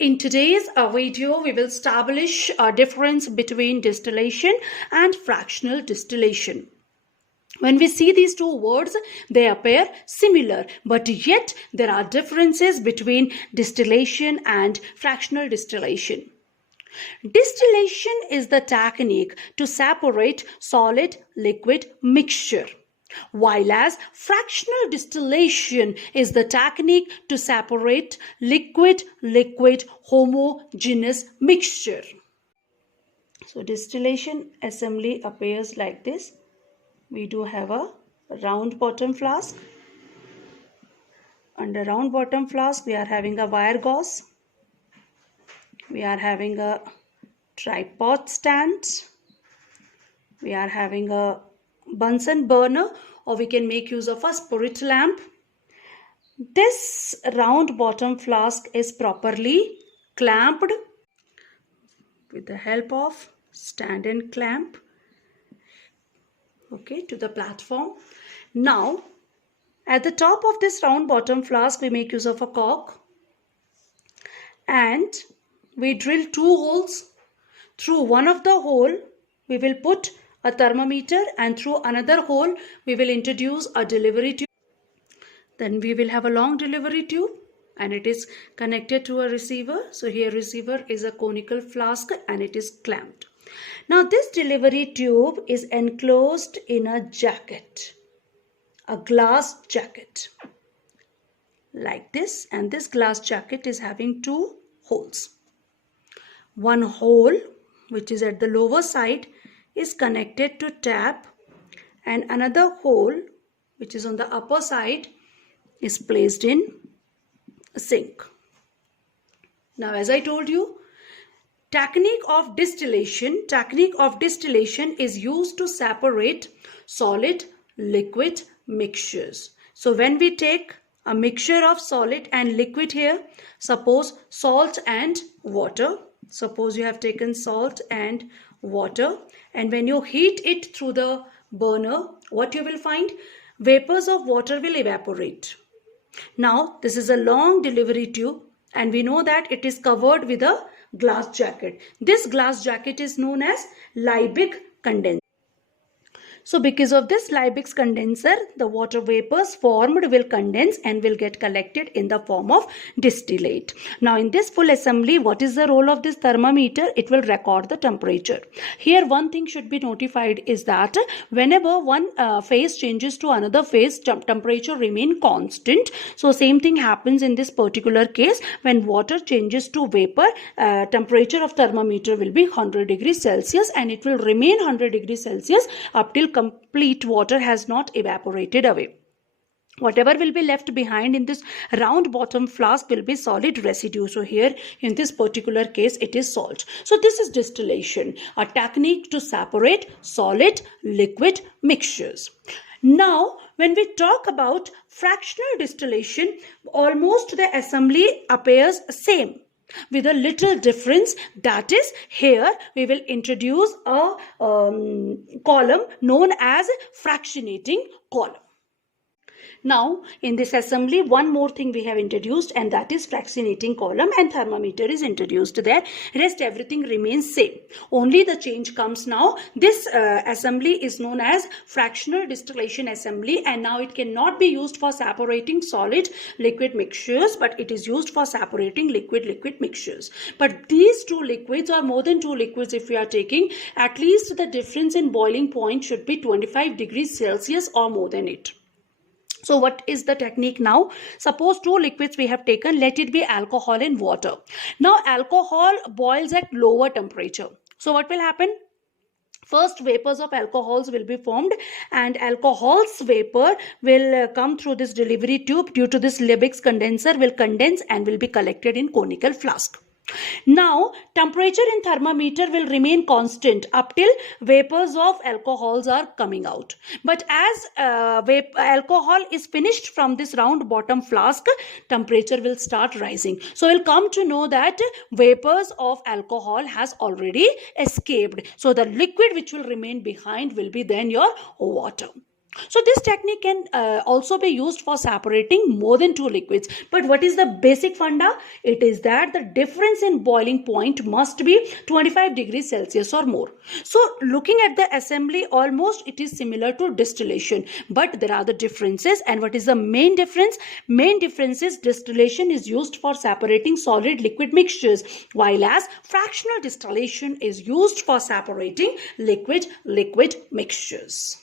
In today's video, we will establish a difference between distillation and fractional distillation. When we see these two words, they appear similar, but yet there are differences between distillation and fractional distillation. Distillation is the technique to separate solid liquid mixture, while as fractional distillation is the technique to separate liquid homogeneous mixture. So distillation assembly appears like this. We do have a round bottom flask. Under round bottom flask, we are having a wire gauze. We are having a tripod stand. We are having a Bunsen burner, or we can make use of a spirit lamp. This round bottom flask is properly clamped with the help of stand and clamp, okay, to the platform. Now, at the top of this round bottom flask, we make use of a cork and we drill two holes. Through one of the hole, we will put a thermometer, and through another hole we will introduce a delivery tube. Then we will have a long delivery tube and it is connected to a receiver. So here receiver is a conical flask and it is clamped. Now this delivery tube is enclosed in a jacket, a glass jacket like this, and this glass jacket is having two holes. One hole, which is at the lower side, is connected to tap, and another hole, which is on the upper side, is placed in a sink. Now, as I told you, technique of distillation is used to separate solid liquid mixtures. So when we take a mixture of solid and liquid here, suppose salt and water. Suppose you have taken salt and water, and when you heat it through the burner, what you will find? Vapors of water will evaporate. Now, this is a long delivery tube and we know that it is covered with a glass jacket. This glass jacket is known as Liebig condenser. So because of this Liebig's condenser, the water vapors formed will condense and will get collected in the form of distillate. Now in this full assembly, what is the role of this thermometer? It will record the temperature. Here one thing should be notified is that whenever one phase changes to another phase, temperature remain constant. So same thing happens in this particular case. When water changes to vapor, temperature of thermometer will be 100 degrees Celsius and it will remain 100 degrees Celsius up till complete water has not evaporated away. Whatever will be left behind in this round bottom flask will be solid residue. So here in this particular case it is salt. So this is distillation, a technique to separate solid liquid mixtures. Now when we talk about fractional distillation, almost the assembly appears same, with a little difference, that is here we will introduce a column known as fractionating column. Now in this assembly, one more thing we have introduced, and that is fractionating column, and thermometer is introduced there. Rest everything remains same. Only the change comes now. This assembly is known as fractional distillation assembly, and now it cannot be used for separating solid liquid mixtures, but it is used for separating liquid mixtures. But these two liquids, or more than two liquids if we are taking, at least the difference in boiling point should be 25 degrees Celsius or more than it. So what is the technique now? Suppose two liquids we have taken, let it be alcohol and water. Now alcohol boils at lower temperature. So what will happen? First, vapors of alcohols will be formed and alcohol's vapor will come through this delivery tube. Due to this Liebig's condenser will condense and will be collected in conical flask. Now, temperature in thermometer will remain constant up till vapors of alcohols are coming out. But as alcohol is finished from this round bottom flask, temperature will start rising. So, we'll come to know that vapors of alcohol has already escaped. So, the liquid which will remain behind will be then your water. So this technique can also be used for separating more than two liquids. But what is the basic funda? It is that the difference in boiling point must be 25 degrees Celsius or more. So looking at the assembly, almost it is similar to distillation, but there are the differences. And what is the main difference? Main difference is distillation is used for separating solid liquid mixtures, while as fractional distillation is used for separating liquid mixtures.